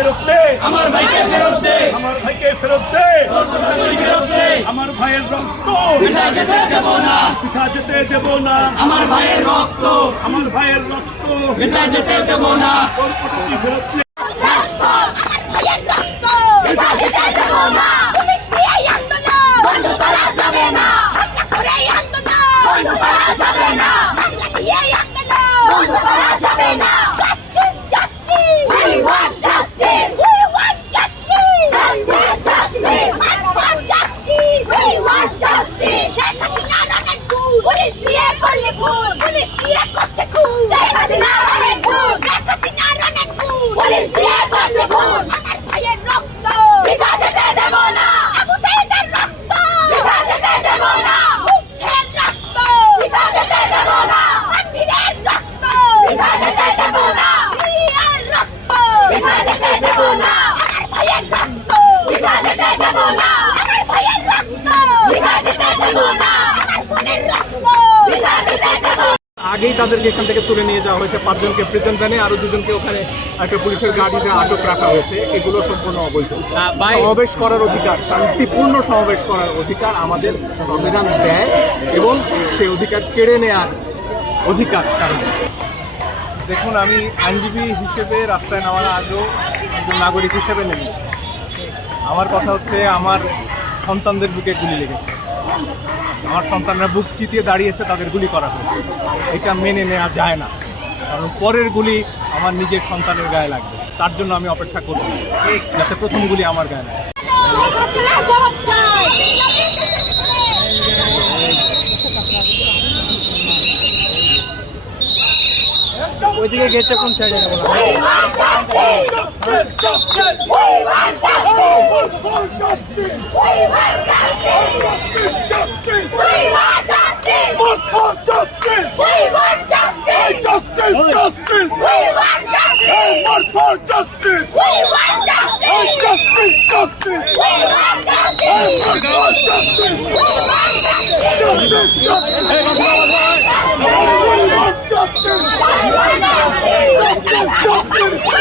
ফেরত দে। আমার ভাইকে ফেরত দে। আমার ভাইকে ফেরত দে। আমার ভাইয়ের রক্ত। পিঠা যেতে দেব না। পিঠা যেতে দেব না। আমার ভাইয়ের রক্ত। আমার ভাইয়ের রক্ত। পিঠা যেতে দেব না। ফেরত আগেই তাদেরকে এখান থেকে তুলে নিয়ে যাওয়া হয়েছে। পাঁচজনকে প্রেজেন্ট ভ্যানে আরও দুজনকে ওখানে একটা পুলিশের গাড়িতে আটক রাখা হয়েছে। এগুলো সম্পূর্ণ অবৈধ। সমাবেশ করার অধিকার শান্তিপূর্ণ সমাবেশ করার অধিকার আমাদের সংবিধান দেয় এবং সেই অধিকার কেড়ে নেওয়ার অধিকার কারণ দেখুন আমি আইনজীবী হিসেবে রাস্তায় নামার আগেও একজন নাগরিক হিসেবে নেমেছি আমার কথা হচ্ছে আমার সন্তানদের বুকে গুলি লেগেছে। আমার সন্তানরা বুক চিতিয়ে দাঁড়িয়েছে তাদের গুলি করা হয়েছে এটা মেনে নেওয়া যায় না কারণ পরের গুলি আমার নিজের সন্তানের গায়ে লাগবে তার জন্য আমি অপেক্ষা করব যাতে প্রথম গুলি আমার গায়ে লাগে। ওইদিকে গেছে কোন সাইডে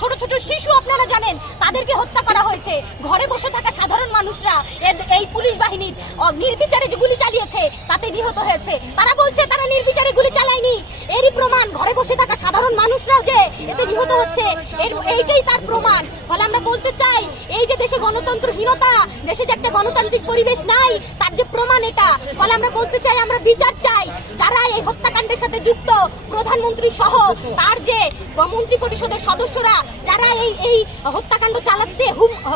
ছোট ছোট শিশু আপনারা জানেন, তাদেরকে হত্যা করা হয়েছে। ঘরে বসে থাকা সাধারণ মানুষরা এই পুলিশ বাহিনীর নির্বিচারে যে গুলি চালিয়েছে, তাতে নিহত হয়েছে। তারা বলছে, তারা নির্বিচারে গুলি চালায়নি। এরই প্রমাণ, ঘরে বসে থাকা সাধারণ মানুষরাও যে এতে নিহত হচ্ছে, এর, এইটাই তার প্রমাণ। ফলে আমরা বলতে চাই, এই যে দেশে গণতন্ত্রহীনতা, দেশে যে একটা গণতান্ত্রিক পরিবেশ নাই, তার যে প্রমাণ এটা। ফলে আমরা বলতে চাই, আমরা বিচার চাই, যারা এই হত্যাকাণ্ডের সাথে যুক্ত, প্রধানমন্ত্রী সহ, তার যে মন্ত্রী পরিষদের সদস্যরা, যারা এই এই হত্যাকাণ্ড চালাতে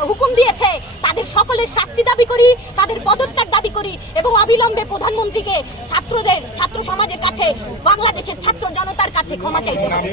হুকুম দিয়েছে, তাদের সকলের শাস্তি দাবি করি, তাদের পদত্যাগ করি এবং অবিলম্বে প্রধানমন্ত্রীকে ছাত্রদের, ছাত্র সমাজের কাছে, বাংলাদেশের ছাত্র জনতার কাছে ক্ষমা চাইতে হবে।